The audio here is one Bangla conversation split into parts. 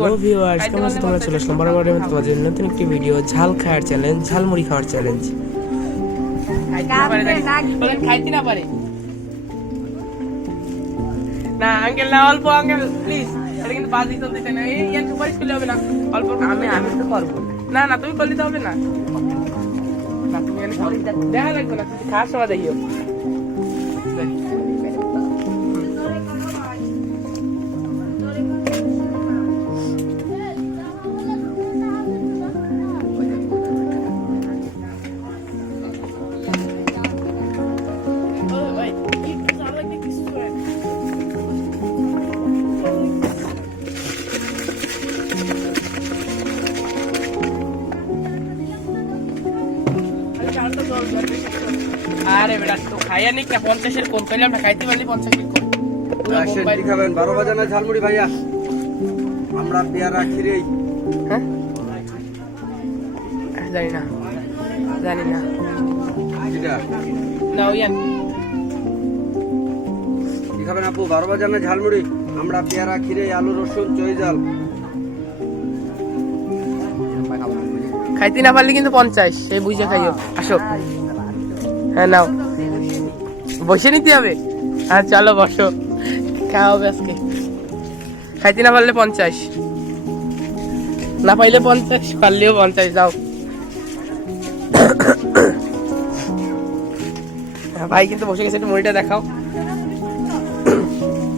কোন ভিউয়ার্স কেমন আছো তোমরা? চলে আসলাম বরাবরের মতো তোমাদের জন্য নতুন একটি ভিডিও, ঝাল খাওয়ার চ্যালেঞ্জ, ঝালমুড়ি খাওয়ার চ্যালেঞ্জ। খাইতে না পারে না আঙ্কেল, না অল্প আঙ্কেল প্লিজ, এটা কিন্তু বাজি চলতেছে না, এই ইয়ার সুপারিশ করলে হবে না, অল্প আমি তো পারবো না। না তুমি বলতে হবে না, না তুমি দেখা লাগবে না, তুমি খাওয়ার সময় দেখিও। আরে বেটা তো খাইয়া নি কে 50-এর কোন কইলাম না, খাইতে পারলি 50-এর কোন। কি খাবেন? 12 বাজে না ঝালমুড়ি ভাইয়া? আমরা পেয়ারা খিরেই। হ্যাঁ জানি না কিটা না ওয়ান কি খাবেন আপু? 12 বাজে না ঝালমুড়ি? আমরা পেয়ারা খিরেই, আলু রসুন চই জাল। খাইতে না পারলে কিন্তু 50, সেই বুঝে খাইও। আসো, হ্যাঁ নাও, বসে নিতে হবে। আর চলো বসো, খাওয়া হবে আজকে। খাইতে না পারলে 50, না পাইলে 50, পারলেও 50। যাও ভাই কিন্তু বসে গেছে, একটু মুড়িটা দেখাও।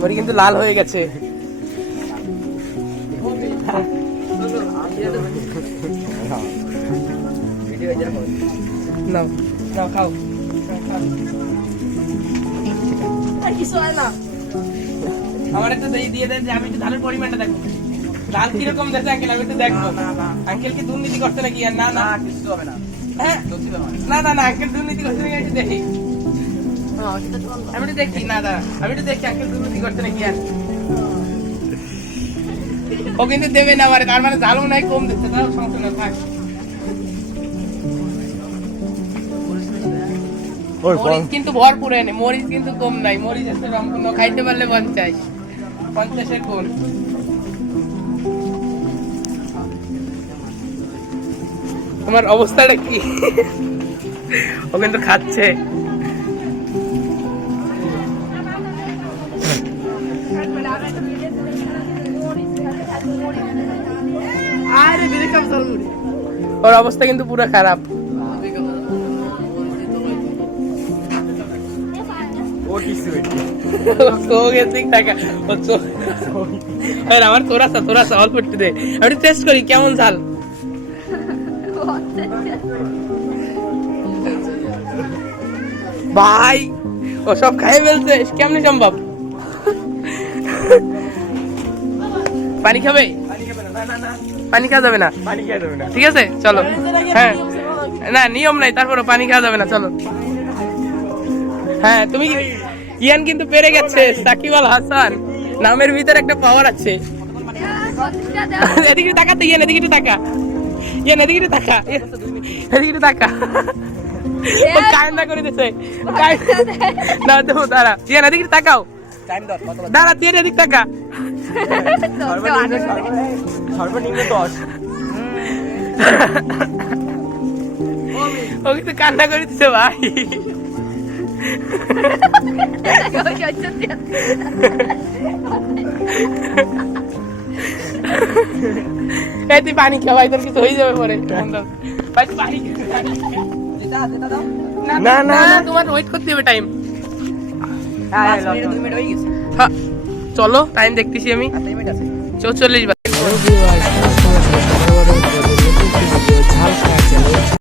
মুড়ি কিন্তু লাল হয়ে গেছে। নাও নাও খাও। আমার একটু দিয়ে দেন যে আমি একটু ধানের পরিমাণটা দেখবো, ধান কিরকম দেখে আঙ্কেল, আমি একটু দেখবো। আঙ্কেল কি দুর্নীতি করছে নাকি? আর না না কিছু হবে না। হ্যাঁ না না না আঙ্কেল দুর্নীতি করছে নাকি একটু দেখি, আমি একটু দেখি। না দাদা আমি একটু দেখি আঙ্কেল দুর্নীতি করছে নাকি। আর ও কিন্তু দেবে না আমারে, তার মানে ঝালও নাই, কম দিচ্ছে, তাও সমস্যা না, থাক। মরিচ কিন্তু ভরপুর এনে, মরিচ কিন্তু কম নাই, মরিচ আছে সম্পূর্ণ। খাইতে পারলে 50-এর কোন। তোমার অবস্থাটা কি? ও কিন্তু খাচ্ছে। ওর অবস্থা কিন্তু পুরো খারাপ। আমার তোরা অল্প একটু দে, আমি টেস্ট করি কেমন ঝাল। ভাই ও সব খাই ফেলছে, কেমনে সম্ভব? পানি খাবে? পানি খাওয়া যাবে না, ঠিক আছে চলো। হ্যাঁ না নিয়ম নাই, তারপরে পানি খাওয়া যাবে না, চলো। হ্যাঁ তুমি ইয়ান কিন্তু পেরে গেছে। সাকিব আল হাসান নামের ভিতরে একটা পাওয়ার আছে। এদিকে তাকা তো, ইয়ান এদিকে তাকা, ইয়ান এদিকে তাকা, এদিকে তাকা। ও কায়দা করে দিতেছে, না দেবো দাঁড়া। ইয়ান এদিকে তাকাও, দাঁড়া দিয়ে এদিকে তাকা। সর্বনিম্ন 10। ও কিন্তু কান্না করে দিচ্ছে ভাই। এই তুই পানি খা ভাই, তোর কিছু হয়ে যাবে পরে। না না না তোমার ওয়েট করতে হবে, টাইম। চলো টাইম দেখতেছি আমি, 44।